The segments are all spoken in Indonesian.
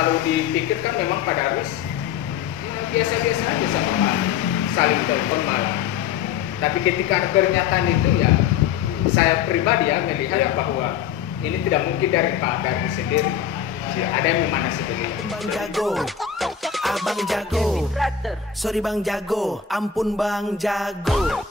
Kalau dipikirkan memang Pak Darwis biasa-biasa aja sama Pak, saling telepon malah. Tapi ketika ada pernyataan itu ya, saya pribadi ya melihat bahwa ini tidak mungkin dari Pak Darwis sendiri. Ada yang memana seperti itu. Bang Jago, Abang Jago, sorry Bang Jago, ampun Bang Jago.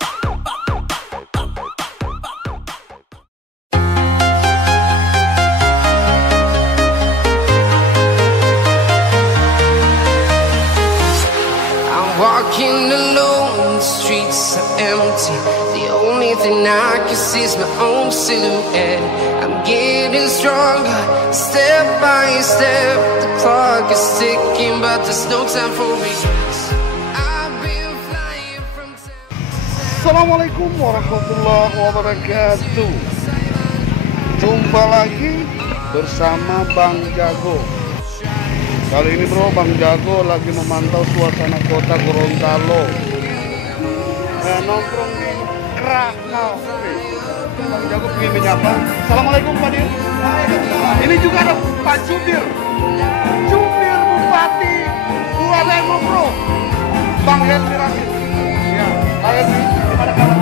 Walking alone, the streets are empty. The only thing I can see is my own silhouette. I'm getting stronger, step by step. The clock is ticking, but there's no time for regrets. I've been flying from Assalamualaikum warahmatullahi wabarakatuh. Jumpa lagi bersama Bang Jago. Kali ini bro, Bang Jago lagi memantau suasana kota Gorontalo. Nongkrong di Krakal. Bang Jago ingin menyapa. Assalamualaikum Pak Dir. Ini juga ada Pak Jubir. Jubir Bupati Bualemo bro. Bang Helmi Rasid. Ya, Pak Helmi, gimana kabar?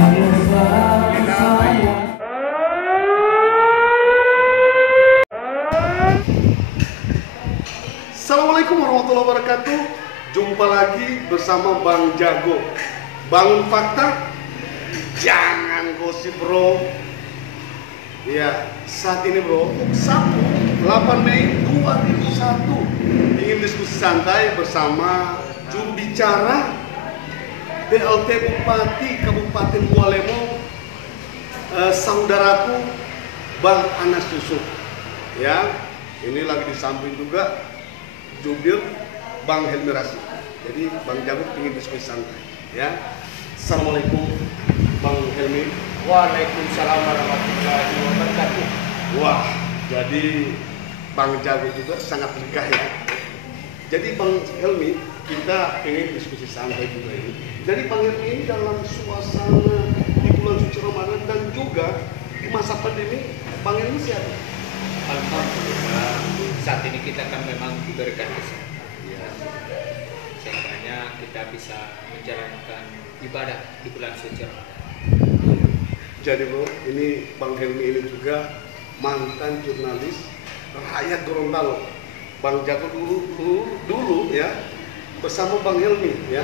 Assalamualaikum warahmatullahi wabarakatuh. Jumpa lagi bersama Bang Jago. Bangun fakta, jangan gosip bro. Ya, saat ini bro, Sabtu 8 Mei 2001 ingin diskusi santai bersama juru bicara BLT Bupati Kabupaten Bualemo, saudaraku Bang Anas Yusuf. Ya, ini lagi di samping juga Jubir Bang Helmi Rasid. Jadi Bang Jago ingin diskusi santai ya. Assalamualaikum Bang Helmi. Waalaikumsalam warahmatullahi wabarakatuh. Wah, jadi Bang Jago juga sangat megah ya. Jadi Bang Helmi, kita ingin diskusi santai juga ini. Jadi Bang Helmi ini dalam suasana di bulan suci Ramadan dan juga di masa pandemi, Bang Helmi sehat? Alhamdulillah, saat ini kita kan memang diberikan kesehatan ya, sehingga kita bisa menjalankan ibadah di bulan suci Ramadan. Jadi bro, ini Bang Helmi ini juga mantan jurnalis rakyat Gorontalo. Bang Jago dulu ya bersama Bang Helmi ya.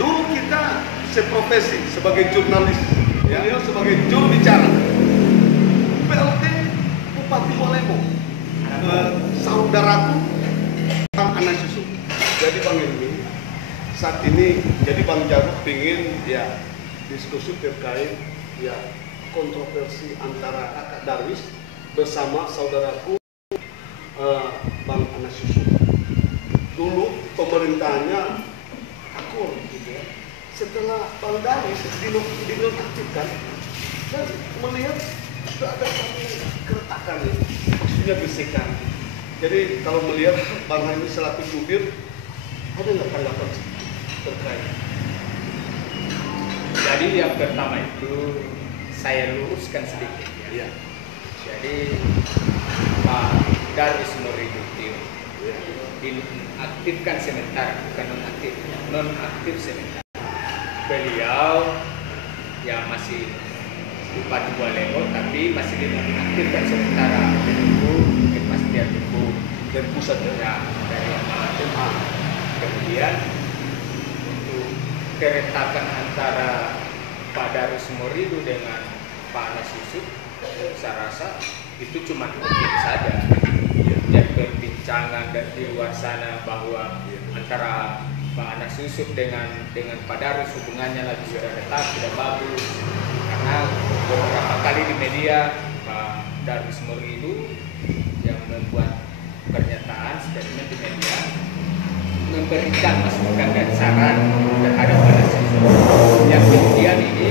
Dulu kita seprofesi sebagai jurnalis ya, sebagai juru bicara BLT Bupati Bualemo, saudaraku Bang Anas Yusuf. Jadi Bang Helmi saat ini, jadi Bang Jago ingin ya diskusi terkait ya kontroversi antara Kakak Darwis bersama saudaraku Bang Anas Yusuf. Dulu pemerintahnya akur gitu ya. Setelah Bang Darwis dinonaktifkan, dan melihat ada satu keretakan ya, maksudnya bisikan. Jadi kalau melihat Bang Helmi selaku jubir, ada nggak tanggapan terkait? Jadi yang pertama itu saya luruskan sedikit ya. Jadi Pak Darwis Nurhidin diaktifkan sementara, bukan nonaktif sementara. Beliau ya masih Bupati Bualemo tapi masih dinonaktifkan sementara menunggu kepastian hukum Dari pusat ya, dari amanat. Kemudian untuk keretakan antara Pak Darwis Nurhidin dengan Pak Anas Yusuf, saya rasa itu cuma mungkin saja. Jadi perbincangan dan di luar sana bahwa antara Pak Anas Yusuf dengan Pak Darwis hubungannya lagi sudah retak, sudah bagus. Karena beberapa kali di media Pak Darwis Nurhidin yang membuat pernyataan statement di media memberikan masukan dan saran terhadap Pak Anas Yusuf yang kemudian ini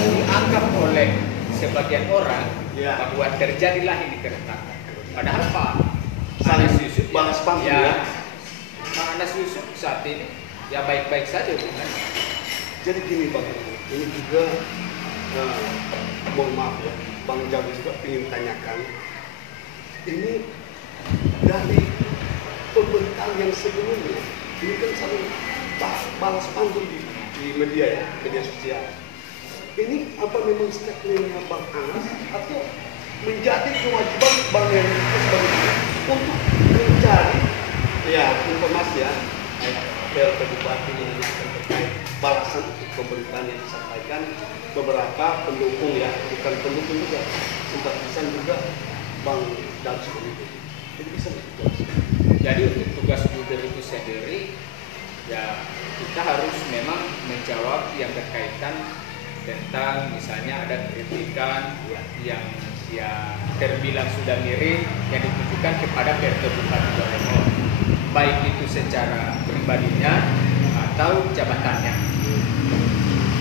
dianggap oleh sebagian orang bahwa terjadilah ini keretakan. Padahal Pak Anas Yusuf ya, Pak Anas Yusuf saat ini ya baik-baik saja bukan? Jadi gini Bang, ini juga mohon maaf ya, Bang Jago juga ingin tanyakan, ini dari yang sebelumnya ini kan selalu balas pantun di media ya, media sosial. Ini apa memang statementnya Bang Anas atau menjadi kewajiban Bang Heri sebagai untuk mencari ya informasi ya PLT Bupati menanyakan terkait balasan untuk pemberitaan yang disampaikan beberapa pendukung ya, bukan pendukung juga, simpatisan juga Bang Darus itu. Jadi bisa dijelaskan. Jadi untuk tugas jubir itu sendiri ya kita harus memang menjawab yang berkaitan tentang misalnya ada kritikan yang ya terbilang sudah miring yang ditujukan kepada PLT Bupati Balemo, baik itu secara pribadinya atau jabatannya.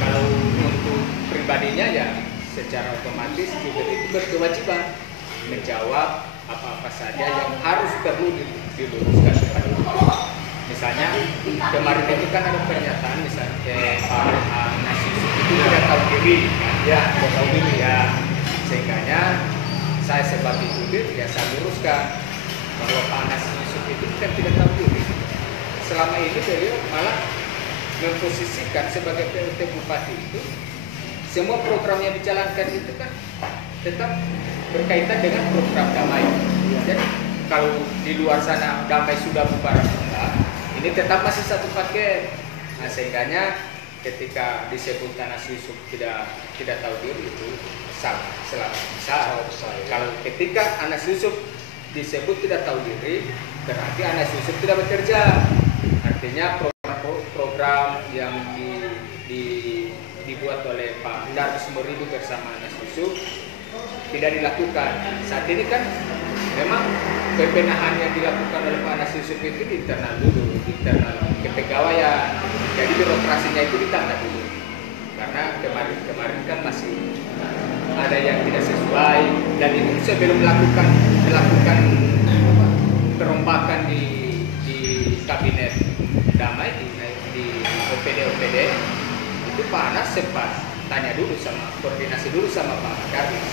Kalau untuk pribadinya ya secara otomatis jubir itu berkewajiban menjawab apa-apa saja yang perlu diluruskan kepada publik. Misalnya kemarin itu kan ada pernyataan misalnya Pak Anas Yusuf itu tidak tahu diri, sehingga saya sebagai jubir ya saya luruskan bahwa Pak Anas Yusuf itu kan tidak tahu diri. Selama ini beliau malah memposisikan sebagai PLT Bupati itu semua program yang dijalankan itu kan tetap berkaitan dengan program damai. Jadi kalau di luar sana damai sudah bubar enggak, ini tetap masih satu paket. Nah, sehingganya ketika disebut Anas Yusuf tidak tahu diri itu selalu besar. Kalau ketika Anas Yusuf disebut tidak tahu diri, berarti Anas Yusuf tidak bekerja. Artinya program yang dibuat oleh Pak Darus Meridu bersama Anas Yusuf tidak dilakukan. Saat ini kan memang pembenahan yang dilakukan oleh Pak Anas Yusuf itu di internal dulu, di internal kepegawaian. Jadi birokrasinya itu ditata dulu. Karena kemarin kan masih ada yang tidak sesuai dan itu sebelum melakukan perombakan di kabinet damai di OPD itu Pak Anas sempat tanya dulu koordinasi dulu sama Pak Darwis.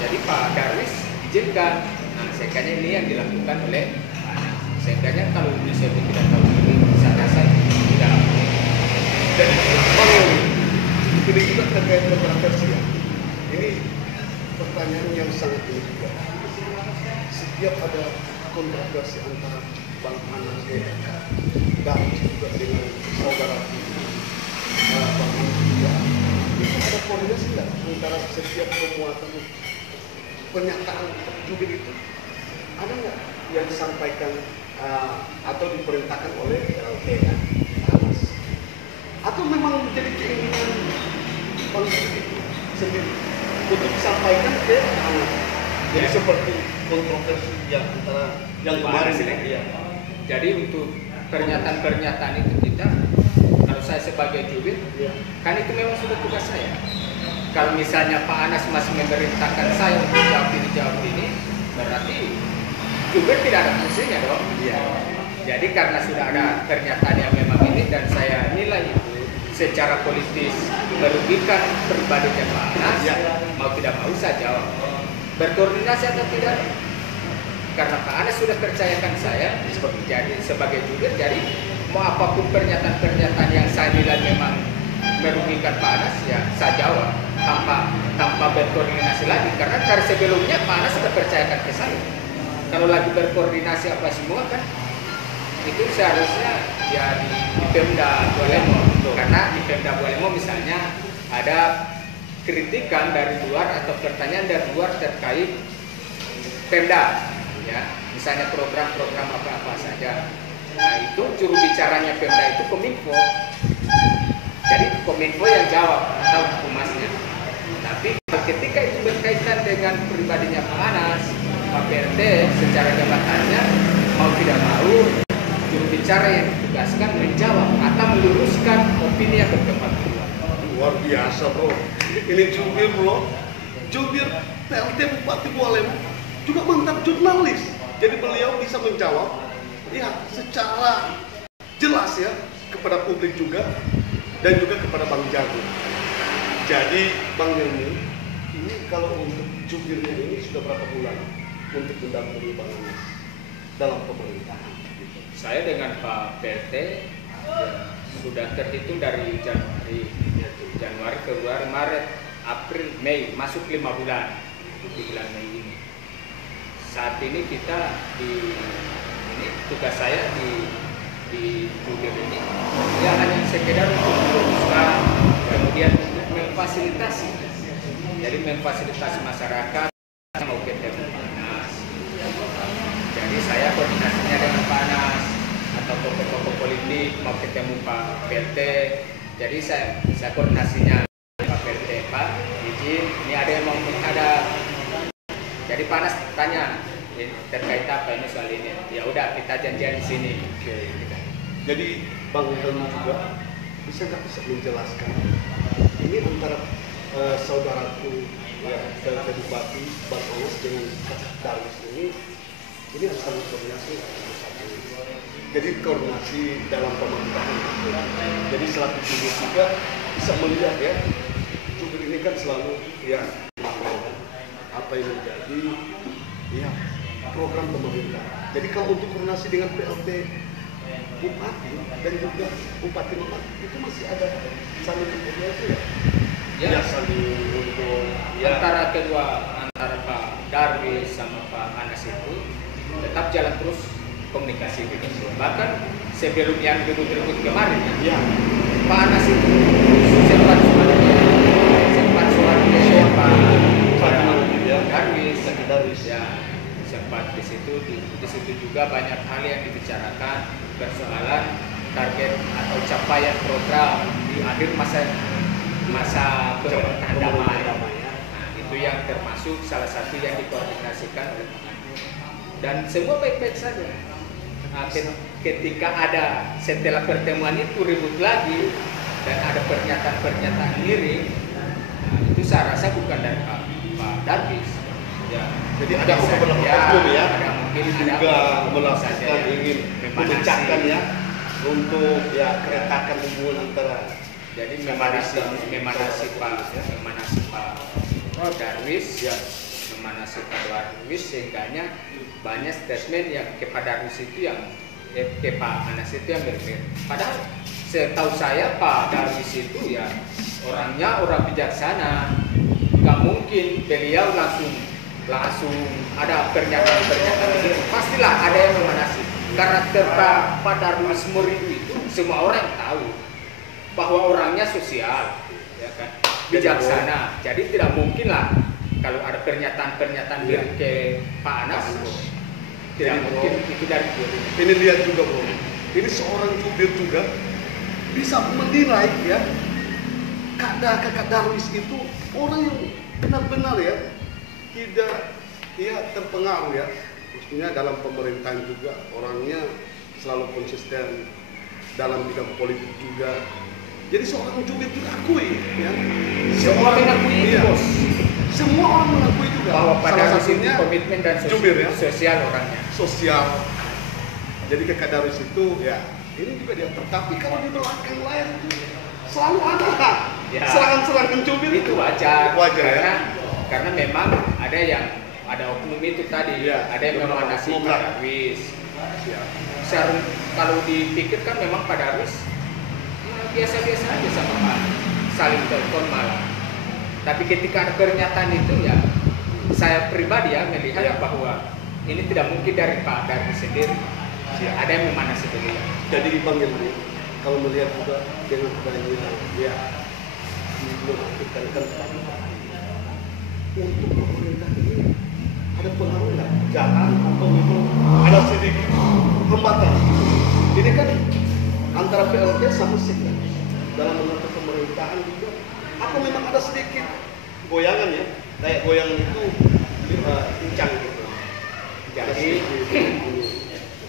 Jadi Pak Darwis izinkan. Nah, sehingga ini yang dilakukan oleh Pak Anas. Sehingga kalau disebut tidak tahu diri, saya rasa tidak. Dan ini juga terkait kontroversi ya. Ini pertanyaan yang sangat unik juga. Setiap ada kontroversi antara Bang Anas dan juga dengan saudara Bang Anas juga, ada koordinasi nggak antara setiap pemuatan pernyataan jubir itu? Ada nggak yang disampaikan atau diperintahkan oleh PLT ya? Atau memang menjadi keinginan Bang Jubir itu sendiri untuk disampaikan ke anak? Jadi seperti kontroversi yang antara yang kemarin ini. Ya. Jadi untuk pernyataan-pernyataan itu kita, kalau saya sebagai jubir, kan itu memang sudah tugas saya. Kalau misalnya Pak Anas masih memerintahkan saya untuk jawab ini, berarti jubir tidak ada fungsinya dong. Jadi karena sudah ada pernyataan yang memang ini dan saya nilai itu secara politis merugikan pribadinya Pak Anas, mau tidak mau saya jawab. Berkoordinasi atau tidak? Karena Pak Anas sudah percayakan saya sebagai jubir, jadi mau apapun pernyataan-pernyataan yang saya nilai memang merugikan Pak Anas, ya saya jawab tanpa berkoordinasi lagi. Karena dari sebelumnya Pak Anas sudah percayakan ke saya. Kalau lagi berkoordinasi apa semua kan itu seharusnya ya di Pemda Balemo. Karena di Pemda Balemo misalnya ada kritikan dari luar atau pertanyaan dari luar terkait Pemda, ya misalnya program-program apa-apa saja. Nah itu juru bicaranya Pemda itu Kominfo. Jadi Kominfo yang jawab atau humasnya. Tapi ketika itu berkaitan dengan pribadinya Pak Anas, Pak PRT secara jabatannya mau tidak mau juru bicara yang ditugaskan menjawab atau meluruskan opini yang berkembang di luar. Luar biasa bro. Ini jubir bro. Jubir PLT Bupati Balemo juga mantan jurnalis. Jadi beliau bisa menjawab ya secara jelas ya kepada publik juga dan juga kepada Bang Jago. Jadi Bang Helmi, ini kalau untuk jubirnya ini sudah berapa bulan untuk mendampingi Bang Anas dalam pemerintahan? Saya dengan Pak PLT ya, sudah terhitung dari Januari, Februari, Maret, April, Mei, masuk 5 bulan di bulan Mei ini. Saat ini kita ini tugas saya di jubir ini ya hanya sekedar untuk merumuskan, kemudian untuk memfasilitasi, jadi memfasilitasi masyarakat mau ketemu Panas. Jadi saya koordinasinya dengan Panas atau tokoh-tokoh politik mau ketemu Pak PLT. Jadi saya koordinasinya Pak PLT, Pak izin ini ada yang mau jadi Panas tanya terkait apa ini soal ini. Ya udah kita janjian di sini. Oke. Jadi Bang Helmi juga bisa menjelaskan ini antara saudaraku ya dari Bupati Bang Anas dengan Darwis ini harus saling koordinasi. Jadi koordinasi dalam pemerintahan. Jadi selaku jubir juga bisa melihat ya, jubir ini kan selalu ya apa yang menjadi ya program pemerintah. Jadi kalau untuk koordinasi dengan PLT Bupati dan juga Bupati itu masih ada saling koordinasi ya? Ya, saling untuk ya. Antara Pak Darwis sama Pak Anas itu tetap jalan terus komunikasi gitu. Bahkan sebelum yang ribut-ribut kemarin ya, Pak Anas itu sempat suara Pak Darwis ya, sempat di situ juga banyak hal yang dibicarakan, persoalan target atau capaian program di akhir masa pemerintahan damai. Nah, itu yang termasuk salah satu yang dikoordinasikan oleh Pak Anas. Dan semua baik-baik saja. Nah, ketika ada setelah pertemuan itu ribut lagi dan ada pernyataan miring, nah, itu saya rasa bukan dari Pak Darwis. Ya, jadi ada beberapa oknum ya, ada mungkin juga melakukan ingin memecahkan ya untuk ya keretakan hubungan antara. Jadi memanasi Pak Darwis ya, memanasi Pak Darwis sehingganya banyak statement yang kepada Darwis itu yang ke Pak Anas itu yang berbeda. Padahal setahu saya Pak Darwis itu ya orangnya orang bijaksana, nggak mungkin beliau langsung ada pernyataan begitu. Pastilah ada yang memanasi. Karakter Pak Darwis Muridu itu semua orang tahu bahwa orangnya sosial, ya kan, bijaksana. Jadi tidak mungkin lah kalau ada pernyataan ke Pak Anas, tidak mungkin itu dari dirinya. Ini lihat juga bro, ini seorang jubir juga bisa menilai ya kakak Darwis itu orang yang benar-benar ya tidak terpengaruh ya, maksudnya dalam pemerintahan juga orangnya selalu konsisten dalam bidang politik juga. Jadi seorang jubir diakui ya. Semua mengakui iya. Bos. Semua orang mengakui juga bahwa pada satunya komitmen dan jubir ya. Sosial orangnya. Sosial. Jadi kakak Darwis itu ya ini juga dia. Tetapi kalau di belakang layar itu selalu ada ya, serangan-serangan jubir itu wajar. Wajar karena memang ada oknum itu tadi ya, ada yang memanasi Pak Darwis. Kalau dipikirkan memang Pak Darwis biasa-biasa aja sama Pak, saling telepon malah. Tapi ketika ada pernyataan itu ya, saya pribadi ya melihat bahwa ini tidak mungkin dari Pak Darwis sendiri. Ada yang memanasi beliau. Jadi dipanggil nih, kalau melihat juga dengan adanya ya dinonaktifkan kan untuk pemerintah ini ada pengaruh nggak? Jalan atau memang ada sedikit hambatan? Ini kan antara PLT sama Sekda dalam mengatur pemerintahan juga. Apa memang ada sedikit goyangan ya? Kayak goyangan itu pincang gitu. Jadi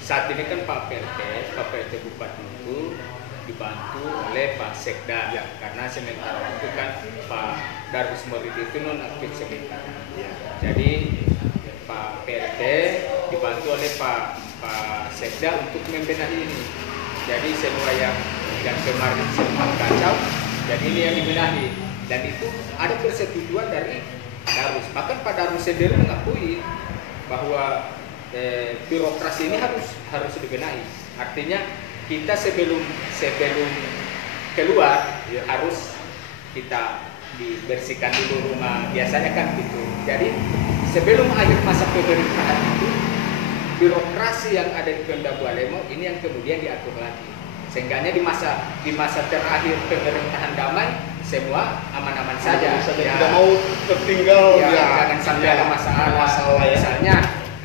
saat ini kan Pak PLT Bupati itu dibantu oleh Pak Sekda ya, karena sementara waktu kan Pak Darwis Muridu itu nonaktif sementara. Ya. Jadi Pak PLT dibantu oleh Pak Sekda untuk membenahi ini. Jadi semua yang kemarin sempat kacau, jadi ini yang dibenahi. Dan itu ada persetujuan dari Darwis. Bahkan Pak Darwis sendiri mengakui bahwa birokrasi ini harus dibenahi. Artinya kita sebelum keluar harus kita dibersihkan dulu rumah, biasanya kan gitu. Jadi sebelum akhir masa pemerintahan itu, birokrasi yang ada di Pemda Bualemo ini yang kemudian diatur lagi. Sehingga di masa terakhir pemerintahan damai semua aman-aman saja. Ya, tidak mau tertinggal. Ya, jangan sampai ada masalah. Misalnya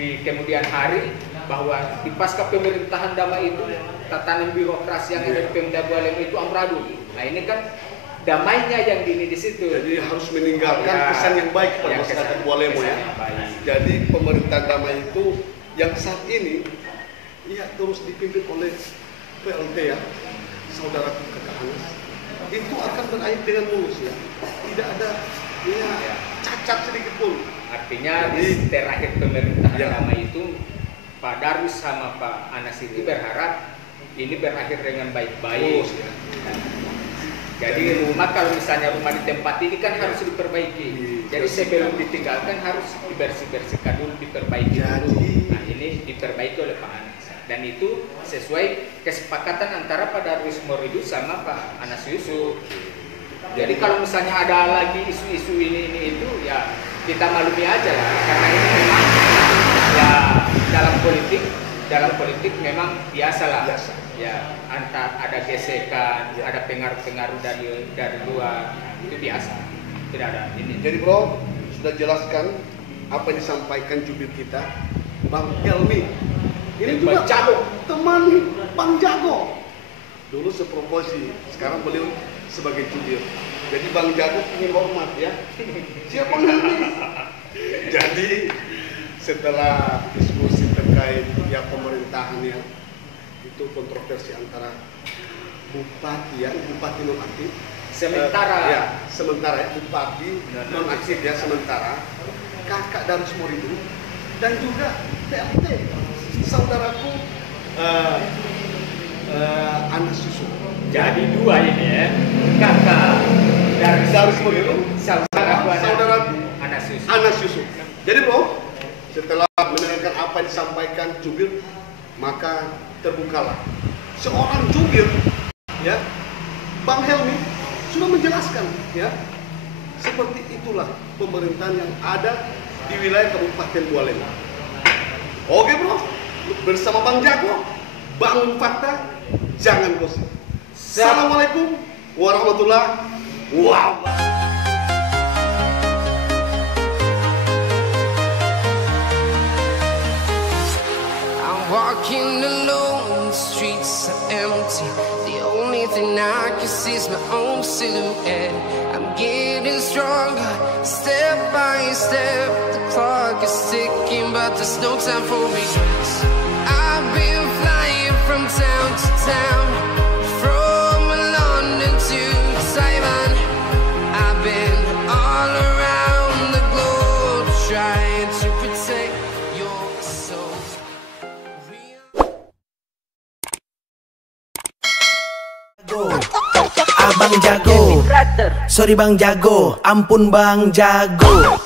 di kemudian hari bahwa di pasca pemerintahan damai itu tatanan birokrasi yang ada di Pemda Bualemo itu amburadul. Nah ini kan damainya yang di situ. Jadi harus meninggalkan kesan yang baik pada masyarakat Bualemo ya. Jadi pemerintahan damai itu yang saat ini terus dipimpin oleh PLT ya, saudara kakak Anas, itu akan berakhir dengan mulus ya. Tidak ada cacat sedikit pun. Artinya di terakhir pemerintahan damai itu Pak Darwis sama Pak Anas itu berharap ini berakhir dengan baik-baik. Ya. Jadi rumah kalau misalnya rumah di tempat ini kan harus diperbaiki. Jadi sebelum ditinggalkan harus dibersihkan dulu, diperbaiki dulu. Nah ini diperbaiki oleh Pak Anas. Dan itu sesuai kesepakatan antara Pak Darwis Moridu sama Pak Anas Yusuf. Jadi kalau misalnya ada lagi isu-isu ini itu ya kita maklumi aja lah. Karena ini memang ya dalam politik memang biasalah. Ya, ada gesekan, ada pengaruh-pengaruh dari luar, itu biasa, tidak ada ini. Jadi bro, sudah jelaskan apa yang disampaikan jubir kita, Bang Helmi. Ini juga Jago, teman Bang Jago. Dulu seproporsi, sekarang beliau sebagai jubir. Jadi Bang Jago ingin hormat ya. Siapa Bang Helmi? Jadi setelah diskusi terkait pemerintahan ya, itu kontroversi antara bupati nonaktif sementara bupati nonaktif ya sementara kakak Darwis Moridu dan juga PLT saudaraku Anas Yusuf. Jadi dua ini ya, kakak Darwis Moridu saudaraku Anas Yusuf. Jadi bro, setelah mendengarkan apa yang disampaikan jubir, maka terbukalah seorang jubir ya, Bang Helmi sudah menjelaskan ya, seperti itulah pemerintahan yang ada di wilayah Kabupaten Bualemo. Oke bro, bersama Bang Jago, bangun fakta, jangan gosip. Assalamualaikum warahmatullahi wabarakatuh. Walking alone, the streets are empty. The only thing I can see is my own silhouette. I'm getting stronger, step by step. The clock is ticking, but there's no time for regrets. I've been flying from town to town, from London to Taiwan. I've been all around the globe trying to protect your soul. Abang Jago, sorry Bang Jago, ampun Bang Jago.